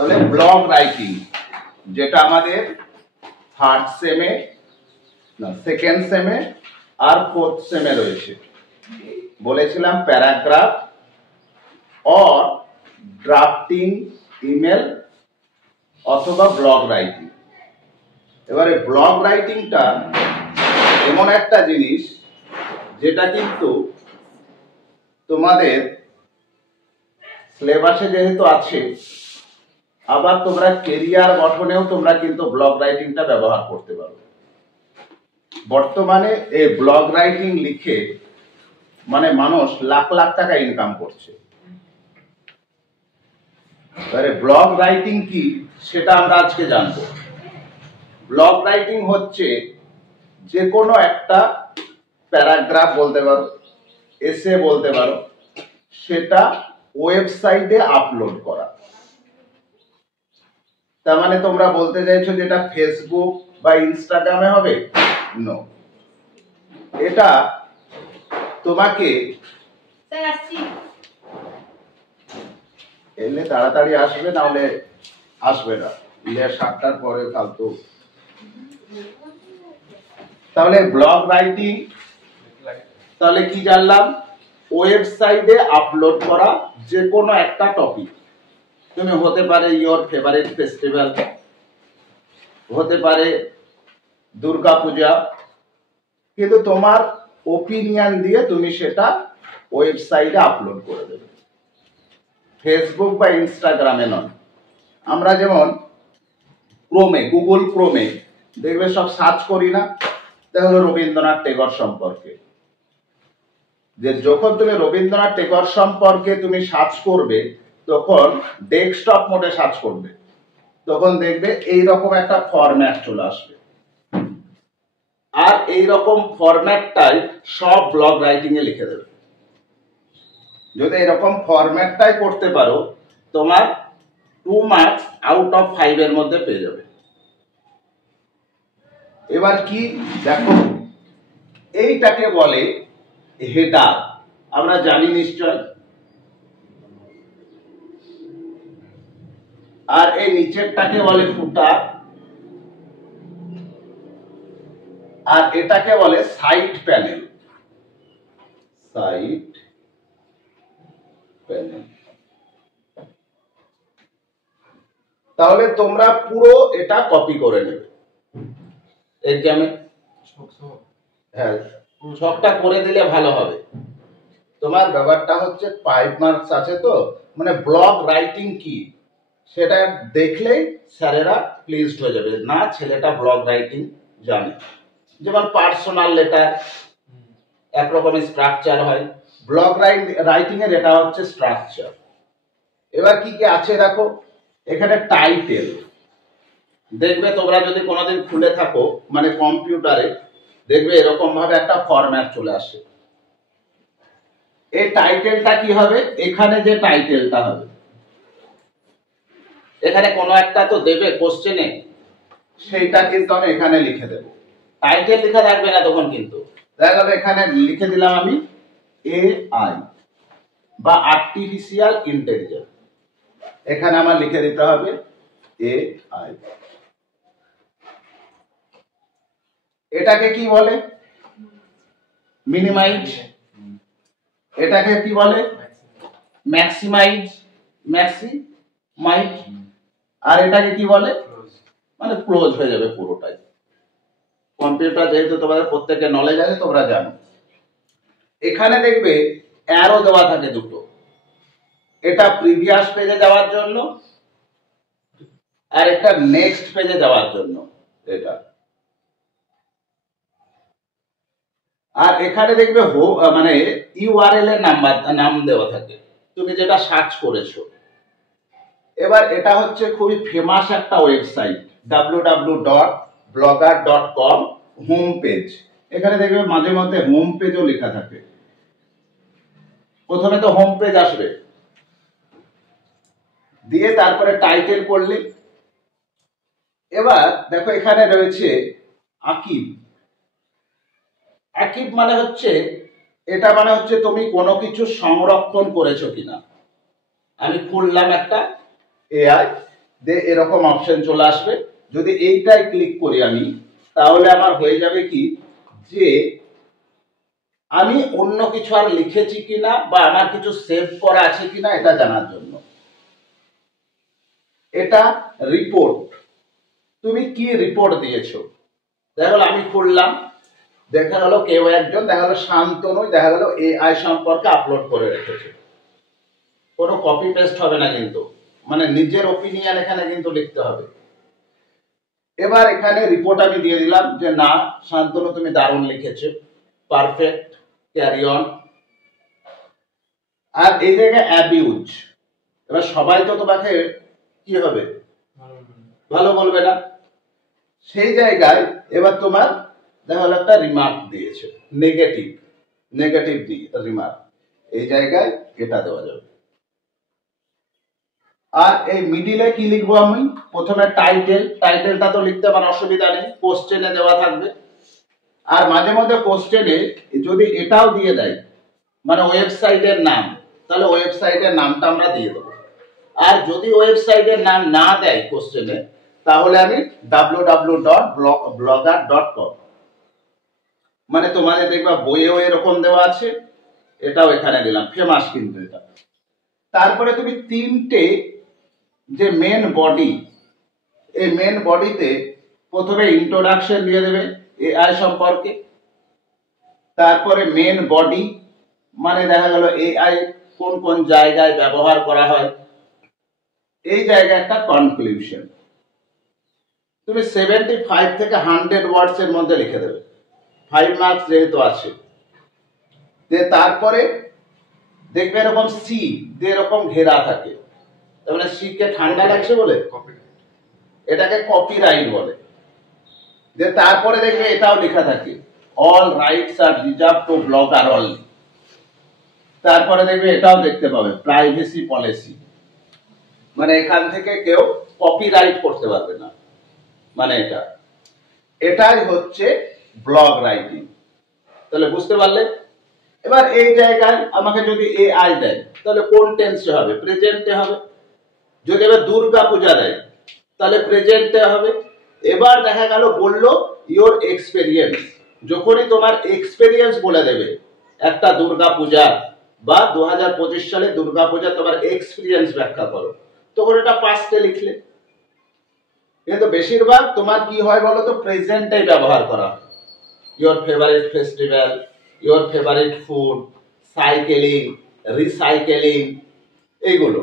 তাহলে blog writing যেটা আমাদের থার্ড সেমে না সেকেন্ড সেমে আর ফোর্থ সেমে রয়েছে, বলেছিলাম প্যারাগ্রাফ অর ড্রাফটিং ইমেল অথবা ব্লগ রাইটিং। এবারে ব্লগ রাইটিংটা এমন একটা জিনিস যেটা কিন্তু তোমাদের সিলেবাসে যেহেতু আছে, আবার তোমরা কেরিয়ার গঠনেও তোমরা কিন্তু ব্লগ রাইটিংটা ব্যবহার করতে পারো। বর্তমানে এই ব্লগ রাইটিং লিখে মানে মানুষ লাখ লাখ টাকা ইনকাম করছে। এবারে ব্লগ রাইটিং কি সেটা আমরা আজকে জানবো। ব্লগ রাইটিং হচ্ছে যে কোনো একটা প্যারাগ্রাফ বলতে পারো, এসে বলতে পারো, সেটা ওয়েবসাইটে আপলোড করা। তার মানে তোমরা বলতে চাইছো যে এটা ফেসবুক বা ইনস্টাগ্রামে হবে? নো, এটা তোমাকে এলে তাড়াতাড়ি আসবে, না হলে আসবে না, 7টার পরে ফালতু। তাহলে ব্লগ রাইটিং তাহলে কি জানলাম? ওয়েবসাইটে আপলোড করা যে কোনো একটা টপিক। তুমি হতে পারে ইয়োর ফেভারিট ফেস্টিভ্যাল, হতে পারে দুর্গা পূজা, কিন্তু তোমার ওপিনিয়ন দিয়ে তুমি সেটা ওয়েবসাইটে আপলোড করে দেবে, ফেসবুক বা ইনস্টাগ্রামে নয়। আমরা যেমন ক্রোমে, গুগল ক্রোমে দেখবে সব সার্চ করি না, দেখো রবীন্দ্রনাথ টেগোর সম্পর্কে, যে যখন তুমি রবীন্দ্রনাথ টেগোর সম্পর্কে তুমি সার্চ করবে, তখন ডেস্কটপ মোডে সার্চ করবে, তখন দেখবে এইরকম একটা ফরম্যাট চলে আসবে। আর এইরকম ফরম্যাটটাই সব ব্লগ রাইটিং এ লিখে দেবে। যদি এরকম ফরম্যাটটাই করতে পারো, তোমার 2 মার্কস আউট অফ 5 এর মধ্যে পেয়ে যাবে। এবার কি দেখো, এইটাকে বলে হেডার, আমরা জানি নিশ্চয়। আর এই নিচেরটাকে বলে ফুটার, আর এটাকে বলে সাইড প্যানেল। Side panel. তাহলে তোমরা পুরো এটা কপি করে নেবে এক্সামে। হ্যাঁ, সবটা করে দিলে ভালো হবে। তোমার ব্যাপারটা হচ্ছে 5 মার্কস আছে, তো মানে ব্লগ রাইটিং কি সেটা দেখলেই স্যারেরা প্লিজড হয়ে যাবে, না ছেলেটা ব্লগ রাইটিং জানে। যেমন পার্সোনাল লেটার একরকমের স্ট্রাকচার হয়, ব্লগ রাইটিং এর এটা হচ্ছে স্ট্রাকচার। এবার কি কি আছে দেখো, এখানে টাইটেল দেখবে, তোমরা যদি কোনোদিন খুলে থাকো মানে কম্পিউটারে, দেখবে এরকম ভাবে একটা ফরম্যাট চলে আসে। এই টাইটেলটা কি হবে? এখানে যে টাইটেলটা হবে, এখানে কোনো একটা তো দেবে কোশ্চেনে, সেইটা কিন্তু আমি এখানে লিখে দেব। টাইটেল লেখা থাকবে না তখন, কিন্তু দেখা গেল এখানে লিখে দিলাম আমি এআই বা আর্টিফিশিয়াল ইন্টেলিজেন্স, এখানে আমার লিখে দিতে হবে এআই। এটাকে কি বলে? মিনিমাইজ। এটাকে কি বলে? Maximise, maximise. আর এটাকে কি বলে? মানে ক্লোজ হয়ে যাবে পুরোটাই। কম্পিউটার যেহেতু তোমাদের প্রত্যেকের নলেজ আছে, তোমরা জানো। এখানে দেখবে অ্যারো দেওয়া থাকে দুটো, এটা প্রিভিয়াস পেজে যাওয়ার জন্য আর একটা নেক্সট পেজে যাওয়ার জন্য। এটা আর এখানে দেখবে মানে ইউআরএল এর নাম দেওয়া থাকে, তুমি যেটা সার্চ করেছো। এবার এটা হচ্ছে খুবই ফেমাস একটা ওয়েবসাইট, www.blogger.com হোম পেজ। এখানে দেখবে মাঝে মধ্যে হোম পেজও লেখা থাকে। প্রথমে তো হোম পেজ আসবে, দিয়ে তারপরে টাইটেল করলে। এবার দেখো এখানে রয়েছে আর্কিভ। আর্কিভ মানে হচ্ছে, এটা মানে হচ্ছে তুমি কোনো কিছু সংরক্ষণ করেছো কিনা। আমি খুললাম একটা এআই, এরকম অপশন চলে আসবে। যদি এইটাই ক্লিক করি আমি, তাহলে আমার হয়ে যাবে কি যে আমি অন্য কিছু আর লিখেছি কিনা বা আমার কিছু সেভ করা আছে কিনা এটা জানার জন্য। এটা রিপোর্ট, তুমি কি রিপোর্ট দিয়েছো। দেখা গেল আমি খুললাম, দেখা গেল কেউ একজন, দেখা গেল শান্তনু, দেখা গেল এআই সম্পর্কে আপলোড করে রেখেছে। কোনো কপি পেস্ট হবে না কিন্তু, মানে নিজের ওপিনিয়ন এখানে কিন্তু লিখতে হবে। এবার এখানে রিপোর্ট আমি দিয়ে দিলাম যে না শান্তনু তুমি দারুণ লিখেছো, পারফেক্ট, ক্যারি অন। আর এই জায়গায় অ্যাবিউজ, এবার সবাই তো তোমাকে কি হবে, ভালো বলবে না। সেই জায়গায় এবার তোমার দেখা গেল একটা রিমার্ক দিয়েছে, নেগেটিভ রিমার্ক, এই জায়গায় এটা দেওয়া যাবে। আর এই মিডিলে কি লিখবো আমি, প্রথমে টাইটেলটা তো লিখতে আমার অসুবিধা নেই, কোশ্চেনে দেওয়া থাকবে। আর মাঝে মধ্যে কোশ্চেনে যদি এটাও দিয়ে দেয়, মানে ওয়েবসাইটের নাম, তাহলে ওয়েবসাইটের নামটা আমরা দিয়ে দেবো। আর যদি ওয়েবসাইটের নাম না দেয় কোশ্চেনে, তাহলে আমি www.blogger.com, মানে তোমাদের দেখবা বইয়েও এরকম দেওয়া আছে, এটাও এখানে দিলাম, ফেমাস কিন্তু এটা। তারপরে তুমি তিনটে যে মেন বডি, এই মেন বডিতে প্রথমে ইন্ট্রোডাকশন দিয়ে দেবে এআই সম্পর্কে, তারপরে মেন বডি মানে দেখা গেল এআই কোন কোন জায়গায় ব্যবহার করা হয়, এই জায়গায় একটা কনক্লুশন। তুমি 75 থেকে 100 ওয়ার্ডস এর মধ্যে লিখে দেবে, 5 মার্কস যেহেতু আছে। তারপরে দেখবে এরকম সি দিয়ে এরকম ঘেরা থাকে, তার মানে সি কে ঠান্ডা লাগছে বলে এটাকে কপিরাইট বলে। তারপরে দেখবে এটাও লেখা থাকে অল রাইটস আর রিজার্ভ টু ব্লগার অনলি। তারপরে দেখবে এটাও দেখতে পাবে প্রাইভেসি পলিসি, মানে এখান থেকে কেউ কপিরাইট করতে পারবে না, মানে এটাই হচ্ছে ব্লগ রাইটিং। তাহলে বুঝতে পারলে। এবার এই জায়গায় আমাকে যদি এআই দেয়, তাহলে কোন টেন্সে হবে, প্রেজেন্টে হবে। যদি এবার দুর্গা পূজা দেয়, তাহলে প্রেজেন্টে হবে। এবার দেখা গেল বললো ইওর এক্সপেরিয়েন্স, যখনই তোমার এক্সপেরিয়েন্স বলে দেবে একটা দুর্গা পূজা বা 2025 সালে দুর্গা পূজা তোমার এক্সপেরিয়েন্স ব্যাখ্যা করো, তখন এটা পাস্টে লিখলে। কিন্তু বেশিরভাগ তোমার কি হয় বলো তো, প্রেজেন্টে ব্যবহার করা, your favourite festival, your favourite food, cycling, recycling, এইগুলো।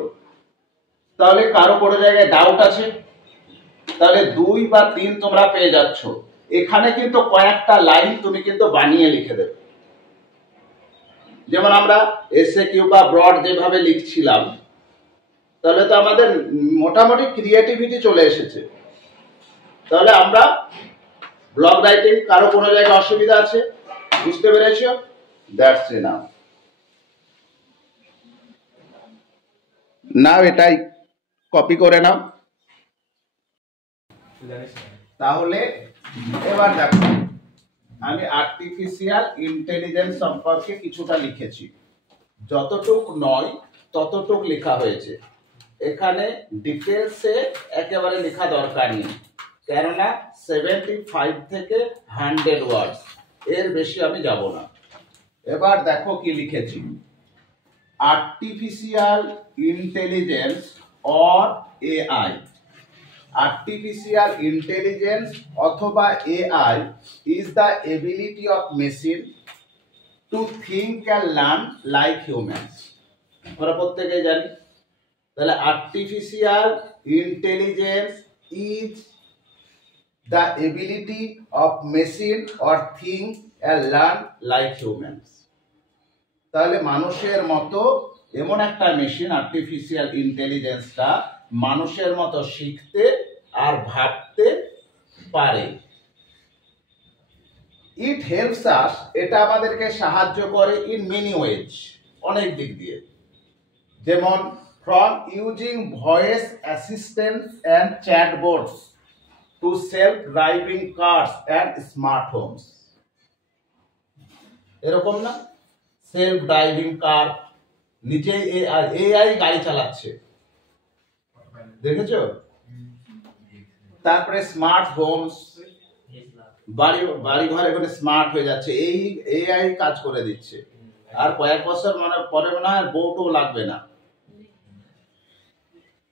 তাহলে কারো কোনো জায়গায় ডাউট আছে, তাহলে 2 বা 3 তোমরা পেয়ে যাচ্ছ। এখানে কিন্তু কয়েকটা লাইন তুমি কিন্তু বানিয়ে লিখে দেবে। যেমন আমরা এসএ কিউ বা ব্রড যেভাবে লিখছিলাম, তাহলে তো আমাদের মোটামুটি ক্রিয়েটিভিটি চলে এসেছে। তাহলে আমরা ব্লগ রাইটিং, কারো কোনো জায়গায় অসুবিধা আছে, বুঝতে পেরেছো? That's enough. নাও এটাই কপি করে নাও। তাহলে এবার দেখো, আমি আর্টিফিশিয়াল ইন্টেলিজেন্স সম্পর্কে কিছুটা লিখেছি, যতটুক নয় ততটুক লেখা হয়েছে। এখানে ডিটেলসে একেবারে লেখা দরকার নেই, কেননা 75 থেকে 100 ওয়ার্ডস, এর বেশি আমি যাব না। এবার দেখো কি লিখেছি, artificial intelligence or AI. Artificial intelligence অথবা AI is the ability of machine to think and learn like humans. আমরা প্রত্যেকেই জানি। তাহলে artificial intelligence is the ability of machine or think and learn like humans. তাহলে মানুষের মতো এমন একটা মেশিন, আর্টিফিশিয়াল ইন্টেলিজেন্সটা মানুষের মতো শিখতে আর ভাবতে পারে। ইট হেল্পস আস, এটা আমাদেরকে সাহায্য করে ইন মেনি ওয়েজ, অনেক দিক দিয়ে। যেমন from using voice assistant and chatbots to self driving cars and smart homes. এরকম না, সেলফ ড্রাইভিং কার, নিজে এআই গাড়ি চালাচ্ছে, দেখেছো? তারপরে স্মার্ট হোমস, বাড়ি বাড়ি ঘর এখানে স্মার্ট হয়ে যাচ্ছে, এই এআই কাজ করে দিচ্ছে। আর কয়েক বছর পরে মনে হয় বোটও লাগবে না।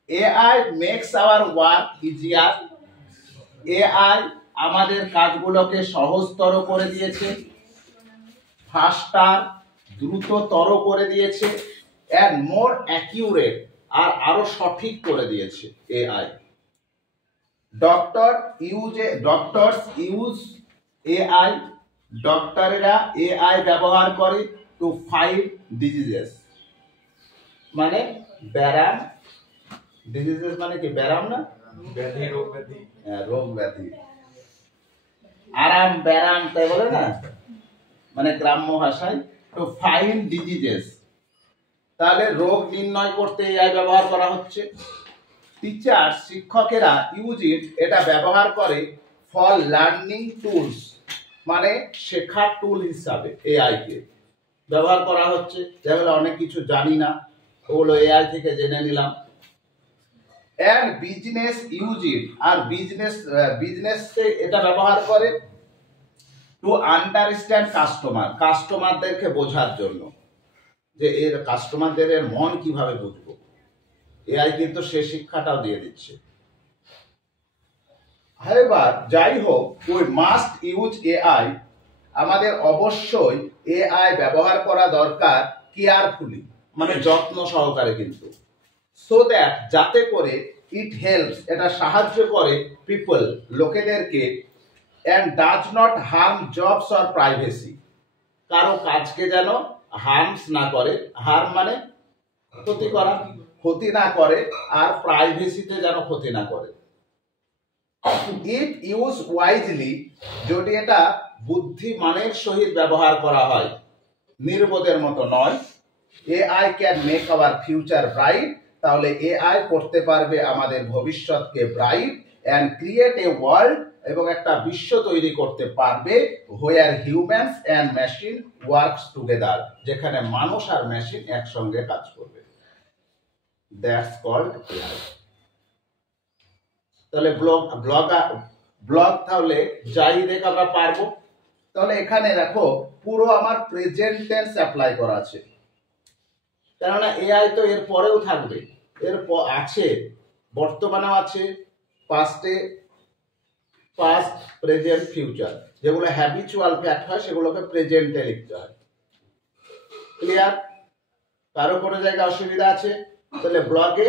AI makes our work easier. AI আমাদের কাজগুলোকে সহজতর করে দিয়েছে, ফাস্টার, দ্রুততর করে দিয়েছে, এন্ড মোর অ্যাকিউরেট, আর আরো সঠিক করে দিয়েছে এআই। ডক্টরস ইউজ এআই, ডক্টরেরা এআই ব্যবহার করে টু ফাইট ডিজিজেস, মানে ব্যারাম, ডিজিজেস মানে কি ব্যারাম না, ব্যাধি, রোগ ব্যাধি, রোগ ব্যাধি, আরাম ব্যারাম তাই বলে না, মানে গ্রাম্য ভাষায়, টু ফাইন্ড ডিজিজেস, তাহলে রোগ নির্ণয় করতে এআই ব্যবহার করা হচ্ছে। টিচার, শিক্ষকেরা ইউজ ইট, এটা ব্যবহার করে ফর লার্নিং টুলস, মানে শেখার টুল হিসাবে এআই কে ব্যবহার করা হচ্ছে। যেগুলো অনেক কিছু জানি না ওগুলো এআই থেকে জেনে নিলাম। এন্ড বিজনেস ইউজ ইট, আর বিজনেস এটা ব্যবহার করে টু আন্ডারস্ট্যান্ড কাস্টমার, কাস্টমারদেরকে বোঝার জন্য, যে এর কাস্টমারদের এর মন কিভাবে বুঝবো। এআই কিন্তু সে শিক্ষাটাও দিয়ে দিচ্ছে। এবার যাই হোক, উই মাস্ট ইউজ এআই, আমাদের অবশ্যই এআই ব্যবহার করা দরকার কেয়ারফুলি, মানে যত্ন সহকারে, কিন্তু সো দ্যাট, যাতে করে ইট হেল্পস, এটা সাহায্য করে পিপল, লোকেদেরকে, and does not harm jobs or privacy, কারো কাজকে যেন হার্মস না করে, হার্ম মানে ক্ষতি করা, ক্ষতি না করে, আর প্রাইভেসিতে যেন ক্ষতি না করে। ইট ইউজ ওয়াইজলি, যদি এটা বুদ্ধিমানের সহিত ব্যবহার করা হয়, নির্বোধের মতো নয়। AI can make our future bright, তাহলে এআই করতে পারবে আমাদের ভবিষ্যৎকে bright, and create a world, এবং একটা বিশ্ব তৈরি করতে পারবে, where humans and machine works together, যেখানে মানুষ আর মেশিন একসঙ্গে কাজ করবে। That's called AI. তাহলে ব্লগ তাহলে যাই দেখে আমরা পারবো। তাহলে এখানে দেখো পুরো আমার প্রেজেন্ট টেন্স অ্যাপ্লাই করা আছে, কেননা এআই তো এর পরেও থাকবে, এর আছে, বর্তমানেও আছে, পাস্টে, পাস্ট, প্রেজেন্ট, ফিউচার, যেগুলো হ্যাবিচুয়াল ফ্যাক্ট হয় সেগুলোকে প্রেজেন্টে লিখতে হয়। ক্লিয়ার? কারো কোনো জায়গায় অসুবিধা আছে? তাহলে ব্লগে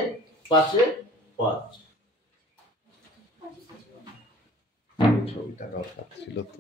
5-5 ছবিটা দরকার ছিল তো।